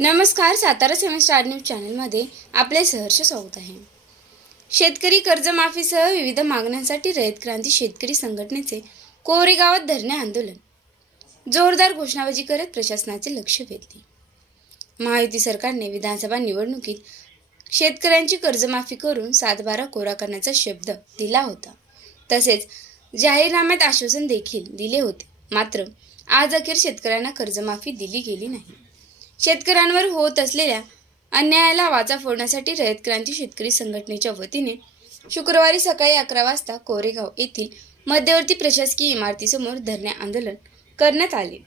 नमस्कार सातारा सेवन star news चॅनलमध्ये आपले सहर्ष स्वागत आहे. शेतकरी कर्जमाफीसह विविध मागण्यांसाठी रयत क्रांती शेतकरी संघटनेचे कोरेगावात धरणे आंदोलन. जोरदार घोषणाबाजी करत प्रशासनाचे लक्ष वेधले. महायुती सरकारने विधानसभा निवडणुकीत शेतकऱ्यांची कर्जमाफी करून सातबारा कोरा करण्याचा शब्द दिला होता. तसेच जाहीरनाम्यात आश्वासन देखील दिले होते. मात्र आज अखेर शेतकऱ्यांना कर्जमाफी दिली गेली नाही. शेतकऱ्यांवर होत असलेल्या अन्यायाला वाचा फोडण्यासाठी रयत क्रांती शेतकरी संघटनेच्या वतीने शुक्रवारी सकाळी अकरा वाजता कोरेगाव येथील मध्यवर्ती प्रशासकीय इमारतीसमोर धरणे आंदोलन करण्यात आले.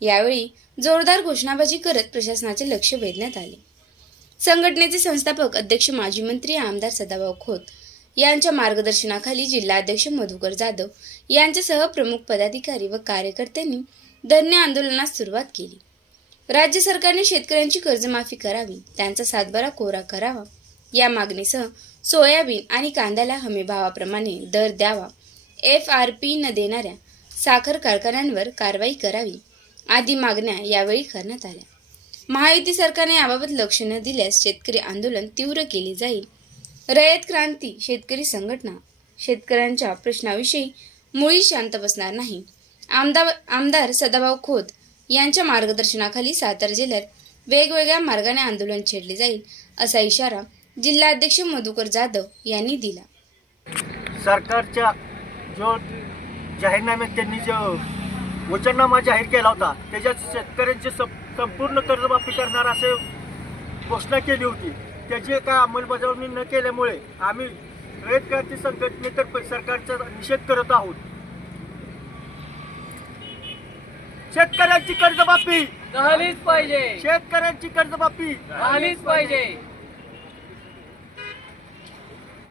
यावेळी जोरदार घोषणाबाजी करत प्रशासनाचे लक्ष वेधण्यात आले. संघटनेचे संस्थापक अध्यक्ष माजी मंत्री आमदार सदाभाऊ खोत यांच्या मार्गदर्शनाखाली जिल्हाध्यक्ष मधुकर जाधव यांच्यासह प्रमुख पदाधिकारी व कार्यकर्त्यांनी धरणे आंदोलनास सुरुवात केली. राज्य सरकारने शेतकऱ्यांची कर्जमाफी करावी त्यांचा सातबारा कोरा करावा. या मागणीसह सोयाबीन आणि कांद्याला हमीभावाप्रमाणे दर द्यावा. एफ आर पी न देणाऱ्या साखर कारखान्यांवर कारवाई करावी आदी मागण्या यावेळी करण्यात आल्या. महायुती सरकारने याबाबत लक्ष न दिल्यास शेतकरी आंदोलन तीव्र केले जाईल. रयत क्रांती शेतकरी संघटना. शेतकऱ्यांच्या प्रश्नाविषयी मुळी शांत बसणार नाही. आमदार आमदार सदाभाऊ खोत यांच्या मार्गदर्शनाखाली सातारा जिल्ह्यात वेगवेगळ्या मार्गाने आंदोलन छेडले जाईल असा इशारा जिल्हाध्यक्ष मधुकर जाधव यांनी दिला. सरकारच्या जो जाहीरनाम्यात त्यांनी जो वचननामा जाहीर केला होता त्याच्यात शेतकऱ्यांचे संपूर्ण कर्जमाफी करणार असे घोषणा केली होती. त्याची काय अंमलबजावणी न केल्यामुळे आम्ही रयत क्रांती संघटनेतर्फे सरकारचा निषेध करत आहोत. शेतकऱ्यांची कर्जमाफी. झालीच पाहिजे. शेतकऱ्यांची कर्जमाफी. झालीच पाहिजे.